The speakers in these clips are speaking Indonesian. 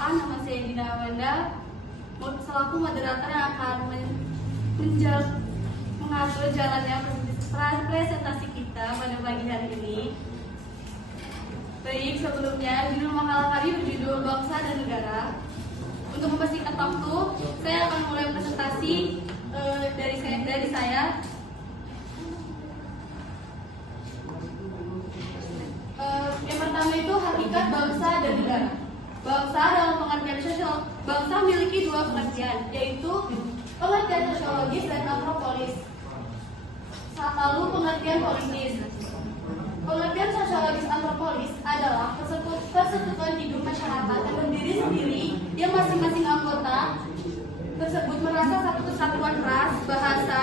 Perkenalkan, nama saya Dina Amanda, selaku moderator yang akan mengatur jalannya presentasi kita pada pagi hari ini. Baik, sebelumnya judul makalah kami berjudul Bangsa dan Negara. Untuk mempersingkat waktu, saya akan mulai presentasi dari saya. Yang pertama itu hakikat bangsa dan negara. Bangsa dalam pengertian sosial, bangsa memiliki dua pengertian, yaitu pengertian sosiologis dan antropologis. Lalu pengertian politis. Pengertian sosiologis antropologis adalah persekutuan hidup masyarakat yang berdiri sendiri, yang masing-masing anggota tersebut merasa satu kesatuan ras, bahasa,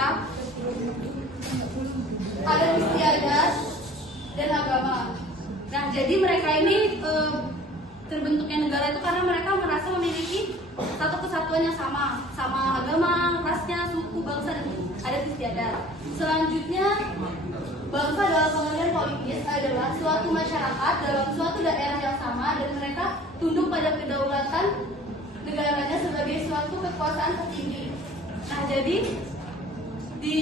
adat istiadat, dan agama. Nah, jadi mereka ini terbentuknya negara itu karena mereka merasa memiliki satu kesatuan yang sama agama, rasnya, suku, bangsa, dan adat istiadat. Selanjutnya, bangsa dalam pengertian politis adalah suatu masyarakat dalam suatu daerah yang sama dan mereka tunduk pada kedaulatan negaranya sebagai suatu kekuasaan tertinggi. Nah, jadi di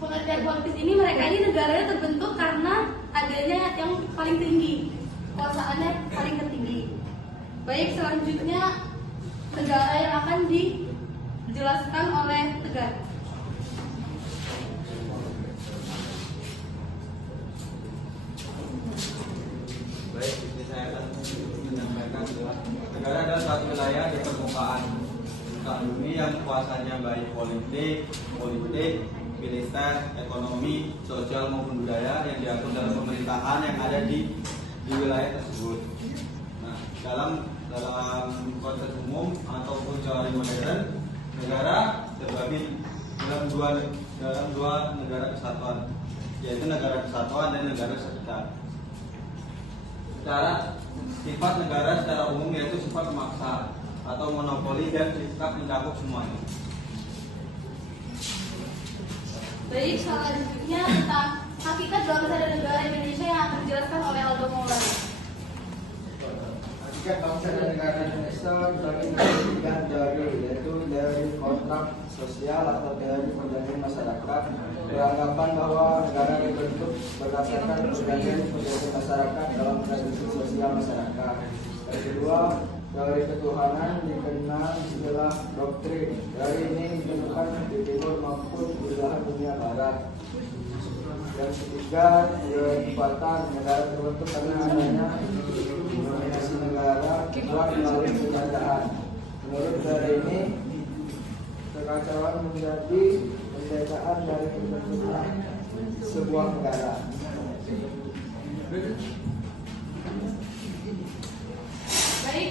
pengertian politis ini mereka ini negaranya terbentuk karena adanya yang paling tinggi, kekuasaannya paling tertinggi. Baik, selanjutnya negara yang akan dijelaskan oleh Tegar. Baik, ini saya akan menyampaikan bahwa negara adalah suatu wilayah di permukaan bumi yang kuasanya baik politik, militer, ekonomi, sosial maupun budaya yang diatur dalam pemerintahan yang ada di wilayah tersebut. Nah, dalam konteks umum ataupun teori modern, negara terbagi dalam dua negara kesatuan, yaitu negara kesatuan dan negara sekitar. Secara sifat negara secara umum yaitu sifat memaksa atau monopoli dan sikap mencakup semuanya. Baik, selanjutnya tentang hakikat bangsa dan negara Indonesia yang akan dijelaskan oleh Aldo Maulana. Hakikat bangsa dan negara Indonesia dibagi menjadi tiga dari, yaitu dari kontrak sosial atau dari perjanjian masyarakat, beranggapan bahwa negara dibentuk berdasarkan perjanjian masyarakat dalam tradisi sosial masyarakat. Yang kedua, dari ketuhanan dikenal istilah doktrin. Dari ini ditemukan di timur maupun di belahan dunia barat. Yang ketiga, kekuatan negara terbentuk karena adanya dominasi negara kuat melalui penjajahan. Menurut dari ini, kekacauan menjadi penjajahan dari terbentuknya sebuah negara. Baik,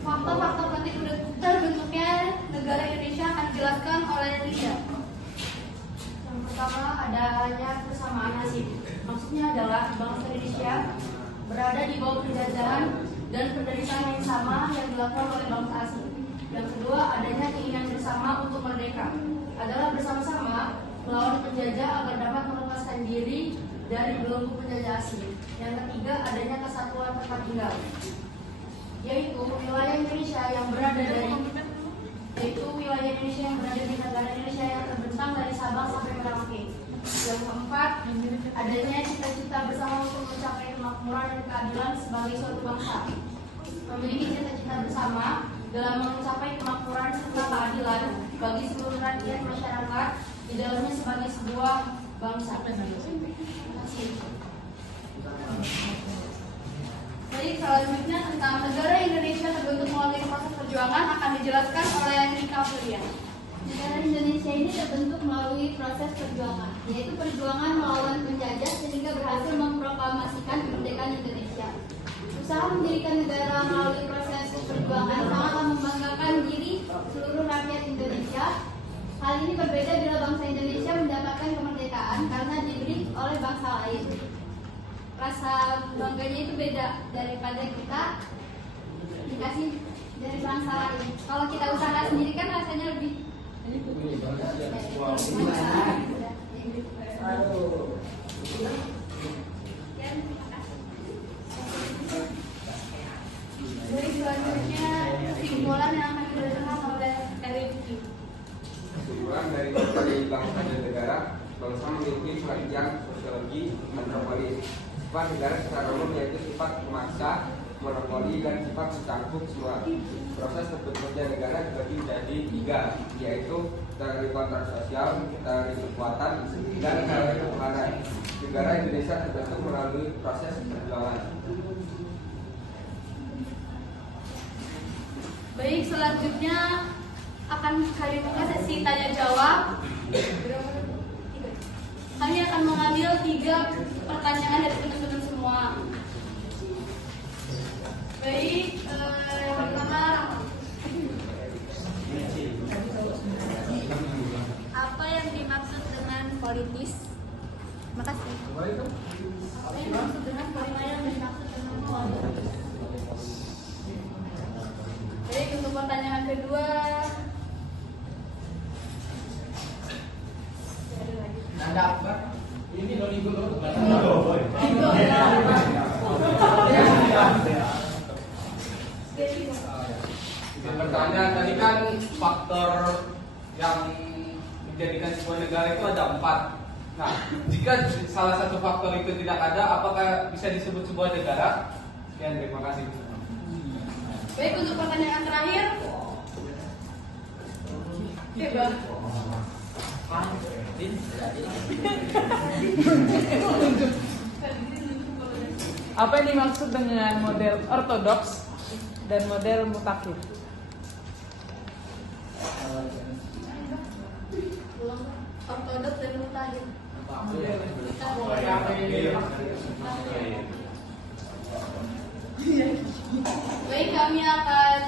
faktor-faktor penting terbentuknya negara Indonesia akan dijelaskan oleh Lia. Yang pertama, adanya persamaan nasib. Maksudnya adalah bangsa Indonesia berada di bawah penjajahan dan penderitaan yang sama yang dilakukan oleh bangsa asing. Yang kedua, adanya keinginan bersama untuk merdeka, adalah bersama-sama melawan penjajah agar dapat melepaskan diri dari belenggu penjajah asing. Yang ketiga, adanya kesatuan tempat tinggal, yaitu wilayah Indonesia yang berada di negara Indonesia yang terbentang dari Sabang sampai Merauke. Yang keempat, adanya cita-cita bersama untuk mencapai kemakmuran dan keadilan sebagai suatu bangsa. Memiliki cita-cita bersama dalam mencapai kemakmuran serta keadilan bagi seluruh rakyat masyarakat di dalamnya sebagai sebuah bangsa. Terima kasih. Baik, selanjutnya tentang negara Indonesia terbentuk melalui proses perjuangan akan dijelaskan oleh Nika Fulian. Negara Indonesia ini terbentuk melalui proses perjuangan, yaitu perjuangan melawan penjajah sehingga berhasil memproklamasikan kemerdekaan Indonesia. Usaha mendirikan negara melalui proses perjuangan sangatlah membanggakan diri seluruh rakyat Indonesia. Hal ini berbeda bila bangsa Indonesia mendapatkan kemerdekaan karena diberi oleh bangsa lain. Rasa bangganya itu beda daripada kita dikasih dari bangsa lain. Kalau kita usaha sendiri kan rasanya lebih Aduh. oligarki, monopoli. Sifat negara secara umum yaitu sifat memaksa, monopoli, dan sifat mencakup semua. Proses terbentuknya negara dibagi menjadi 3, yaitu teori kontrak sosial, teori kekuatan, dan teori ketuhanan. Negara Indonesia terbentuk melalui proses perjuangan. Baik, selanjutnya akan kami buka sesi tanya jawab. Kami akan mengambil 3 pertanyaan dari teman-teman semua. Baik, yang pertama, Apa yang dimaksud dengan politis? Makasih. apa yang dimaksud dengan politis? Baik, untuk pertanyaan kedua, Ini dulu. Pertanyaan tadi kan faktor yang menjadikan sebuah negara itu ada 4. Nah, jika salah satu faktor itu tidak ada, apakah bisa disebut sebuah negara? Sekian, terima kasih. baik, untuk pertanyaan terakhir, coba. Apa yang dimaksud dengan model ortodoks dan model mutakhir? Ortodoks dan mutakhir. Baik, kami akan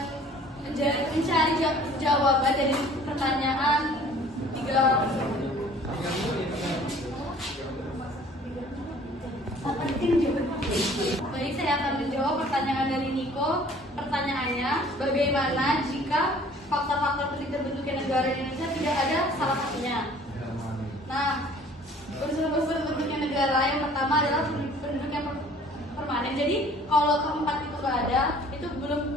mencari jawaban dari pertanyaan 3. Baik, saya akan menjawab pertanyaan dari Niko. Pertanyaannya, bagaimana jika faktor-faktor penting terbentuknya negara Indonesia tidak ada salah satunya? Nah, unsur-unsur bentuknya negara yang pertama adalah penduduknya permanen. Jadi kalau keempat itu nggak ada, itu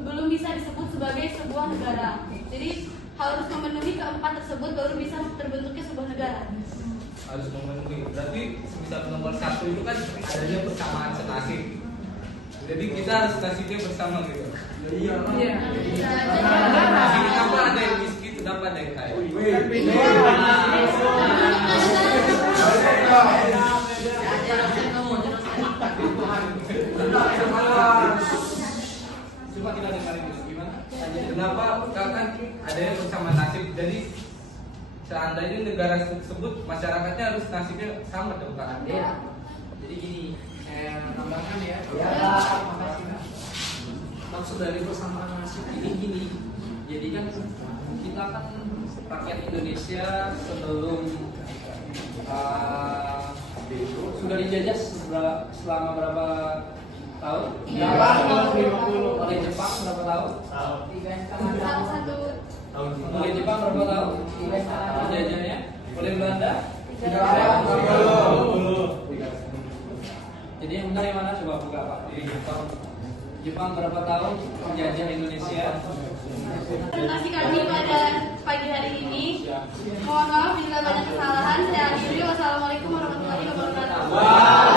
belum bisa disebut sebagai sebuah negara. Jadi harus memenuhi keempat tersebut baru bisa terbentuknya sebuah negara. Harus memenuhi. Berarti semisal nomor 1 itu kan adanya persamaan senasib. Jadi kita harus nasibnya bersama gitu. Iya. Nasib kenapa ada yang miskin, kenapa ada yang kaya? Coba kita dengarin dulu gimana? Kenapa kan ada yang bersama nasib? Jadi seandainya negara tersebut masyarakatnya harus nasibnya sama dong kan? Iya. Jadi gini, saya tambahkan ya. Makasih. Maksud dari persamaan nasib ini gini. Jadi kan kita kan rakyat Indonesia sebelum sudah dijajah selama berapa tahun? Oleh Jepang berapa tahun? Oleh Jepang berapa tahun? Penjajahnya? Oleh Belanda? Jadi yang benar yang mana? Coba buka Pak. Jepang berapa tahun menjajah Indonesia? Presentasi kami pada pagi hari ini. Mohon maaf bila banyak kesalahan. Saya akhiri. Wassalamualaikum warahmatullahi wabarakatuh.